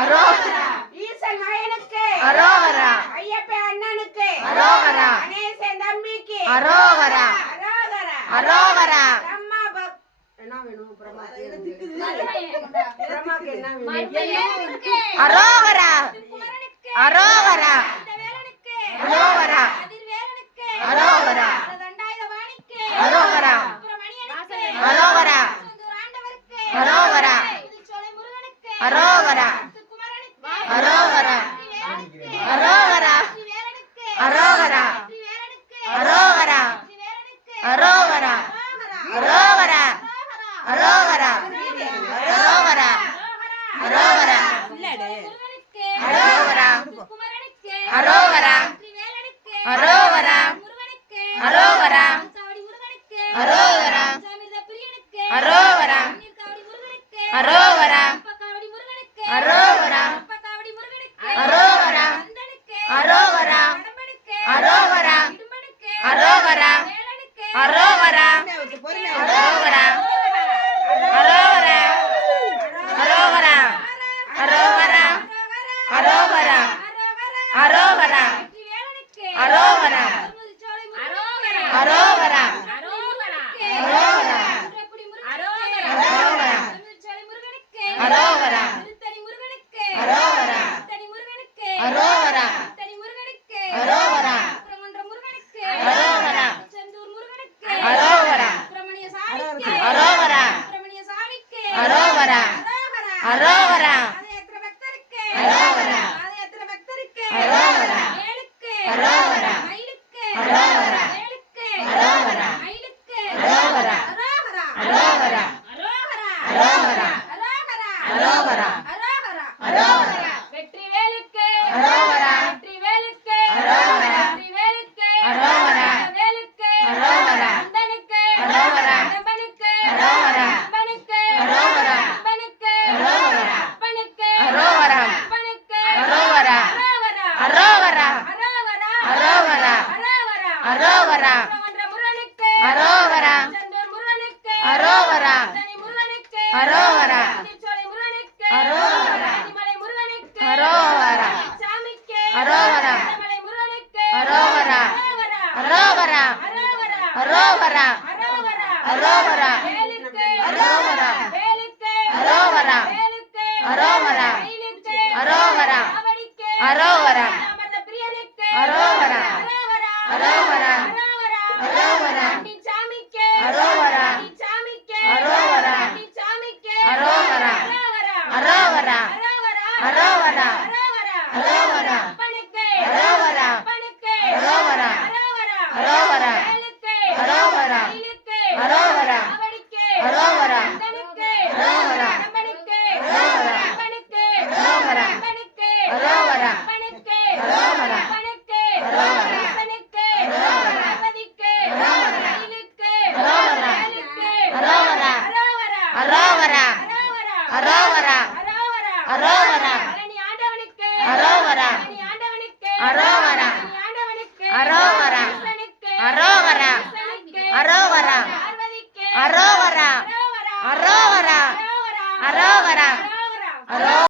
அரோகரா. ஈசன் மகனுக்கு அரோகரா. ஐயப்ப அண்ணனுக்கு. அரோகரா. கணேசன் தம்பிக்கு. அரோகரா. அரோகரா. அரோகரா. பிரம்மா பக் என்ன வேணும்? பிரம்மாக்கு பிரம்மாக்கு என்ன வேணும்? அரோகரா. அரோகரா. அரோகரா. அரோகரா. அரோகரா. அரோகரா. அரோகரா. அரோகரா. அரோகரா அரோகரா அரோகரா அரோகரா அரோகரா அரோகரா அரோகரா அரோகரா அரோகரா அரோகரா அரோகரா அரோகரா அரோகரா அரோகரா அரோகரா அரோகரா அரோகரா அரோகரா அரோகரா அரோகரா அரோகரா அரோகரா அரோகரா அரோகரா அரோகரா அரோகரா அரோகரா அரோகரா அரோகரா அரோவரா அரோவரா அரோவரா அரோவரா அரோவரா அரோவரா அரோவரா அரோவரா அரோவரா அரோவரா அரோவரா அரோவரா அரோவரா அரோவரா அரோவரா அரோவரா அரோவரா அரோவரா அரோவரா அரோவரா அரோவரா அரோவரா அரோவரா அரோவரா அரோவரா அரோவரா. அரோவரா. அரோவரா. அரோவரா. அரோவரா. அரோவரா. அரோவரா. அரோ